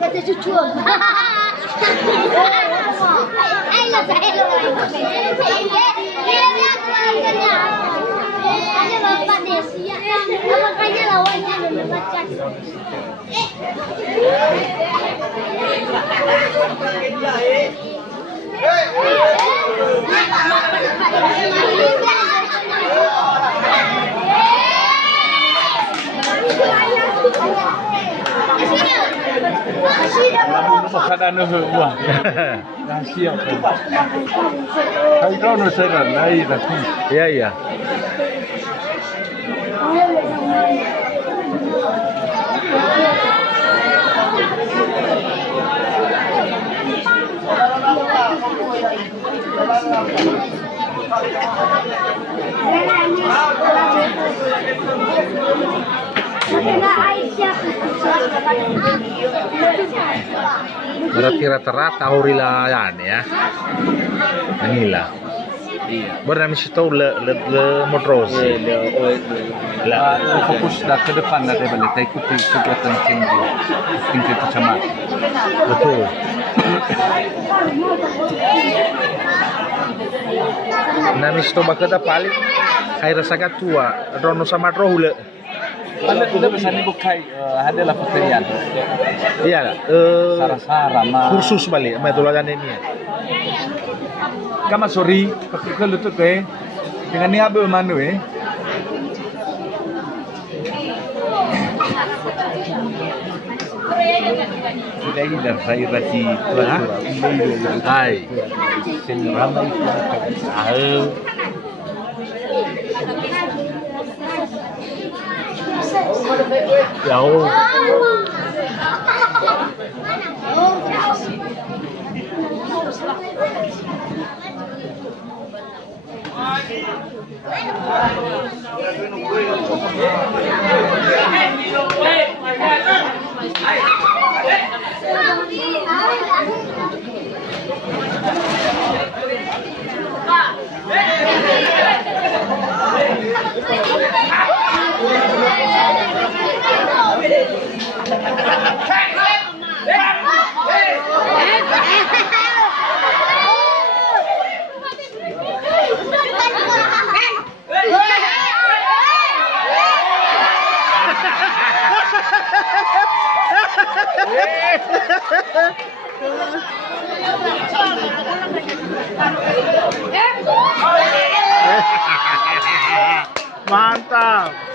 Kata cucu. Ayo saya ada bapak desi ya. Makanya lawannya membaca. Makanan buah. Rahasia. Hai kau nusaran lagi tapi. Iya iya. Berarti rata-rata horilayan ya. Inilah. Bernama situ le motros. Fokus dah ke depan dah balik. Ikuti kegiatan tingkat kecamatan. Betul. Nami situ bakal paling air sangat tua. Rono sama rohule. Kalau kita bisa nih bukai adalah pekerjaan. Iya, Sara-sara mah. kursus balik sama tulagan ini. Kama sorry, pakai kalau tu dengan ni apa manu Sudah ini dah saya rasi tua. Hai. Ramai Jauh. Mantap.